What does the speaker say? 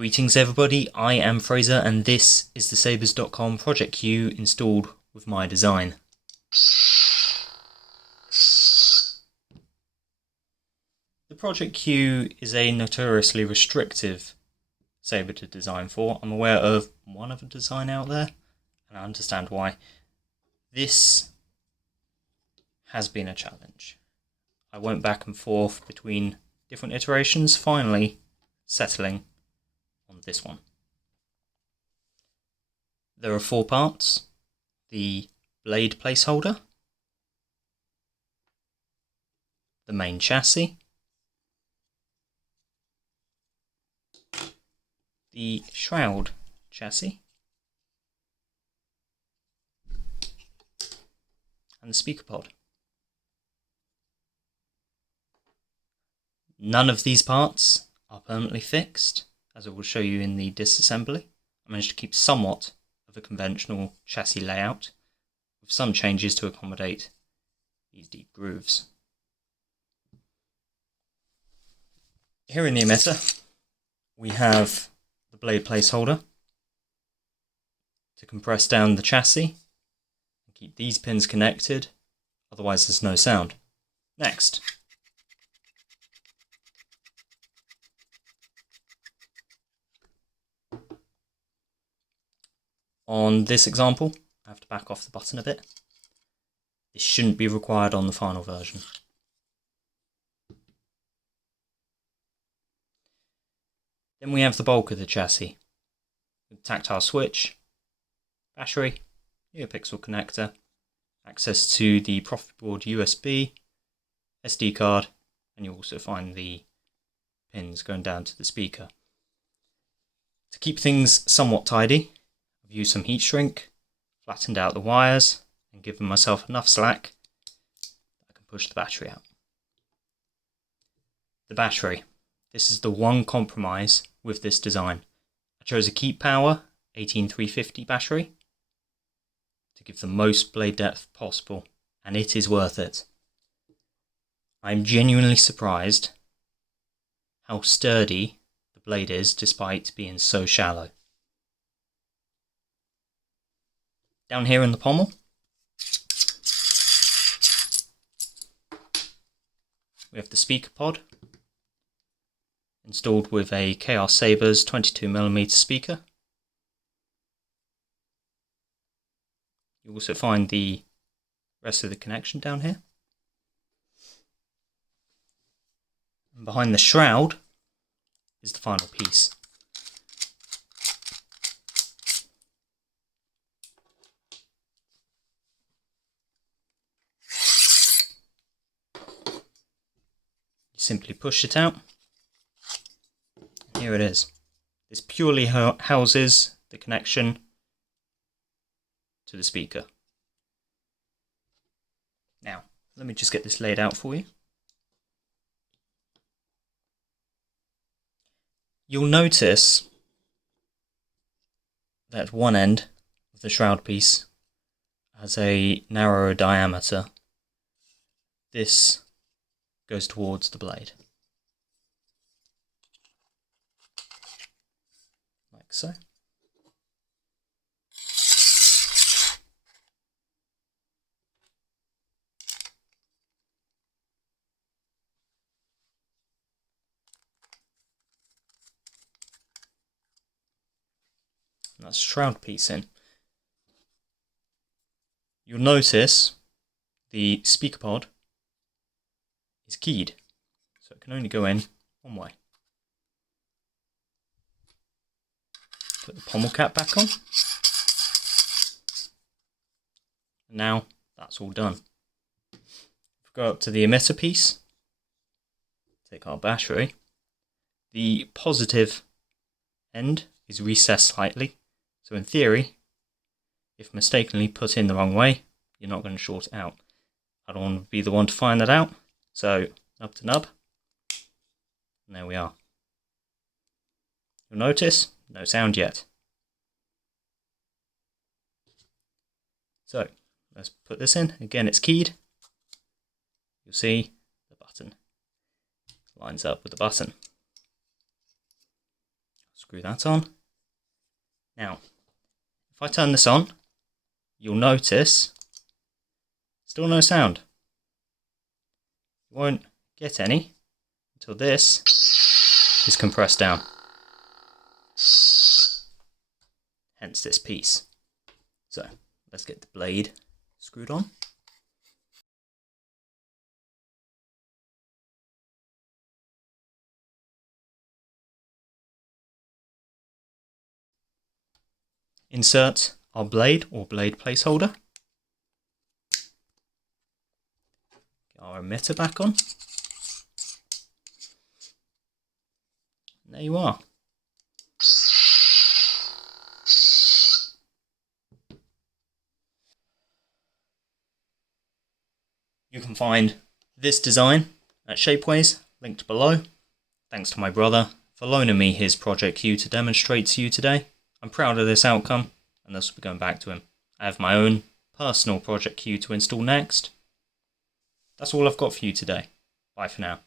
Greetings everybody, I am Fraser and this is the Sabres.com Project Q installed with my design. The Project Q is a notoriously restrictive Sabre to design for. I'm aware of one other design out there and I understand why. This has been a challenge. I went back and forth between different iterations, finally settling on this one. There are 4 parts: the blade placeholder, the main chassis, the shroud chassis, and the speaker pod. None of these parts are permanently fixed, as I will show you in the disassembly. I managed to keep somewhat of a conventional chassis layout, with some changes to accommodate these deep grooves. Here in the emitter, we have the blade placeholder to compress down the chassis and keep these pins connected, otherwise there's no sound. Next, on this example, I have to back off the button a bit. This shouldn't be required on the final version. Then we have the bulk of the chassis, with tactile switch, battery, NeoPixel connector, access to the Proffieboard USB, SD card, and you'll also find the pins going down to the speaker. To keep things somewhat tidy, I've used some heat shrink, flattened out the wires, and given myself enough slack that I can push the battery out. The battery. This is the one compromise with this design. I chose a Keep Power 18350 battery to give the most blade depth possible, and it is worth it. I'm genuinely surprised how sturdy the blade is despite being so shallow. Down here in the pommel, we have the speaker pod, installed with a KR Sabres 22mm speaker. You also find the rest of the connection down here. And behind the shroud is the final piece. You simply push it out. Here it is. This purely houses the connection to the speaker. Now, let me just get this laid out for you. You'll notice that one end of the shroud piece has a narrower diameter. This goes towards the blade. Like so. And that's the shroud piece in. You'll notice the speaker pod is keyed, so it can only go in one way. Put the pommel cap back on. And now that's all done. If we go up to the emitter piece, take our battery, the positive end is recessed slightly, so in theory, if mistakenly put in the wrong way, you're not going to short it out. I don't want to be the one to find that out, so nub to nub, and there we are. You'll notice, no sound yet. So, let's put this in. Again, it's keyed. You'll see the button lines up with the button. Screw that on. Now, if I turn this on, you'll notice still no sound. You won't get any until this is compressed down. Hence this piece. So let's get the blade screwed on. Insert our blade or blade placeholder. Get our emitter back on. And there you are. You can find this design at Shapeways, linked below. Thanks to my brother for loaning me his project cue to demonstrate to you today. I'm proud of this outcome, and this will be going back to him. I have my own personal project cue to install next. That's all I've got for you today. Bye for now.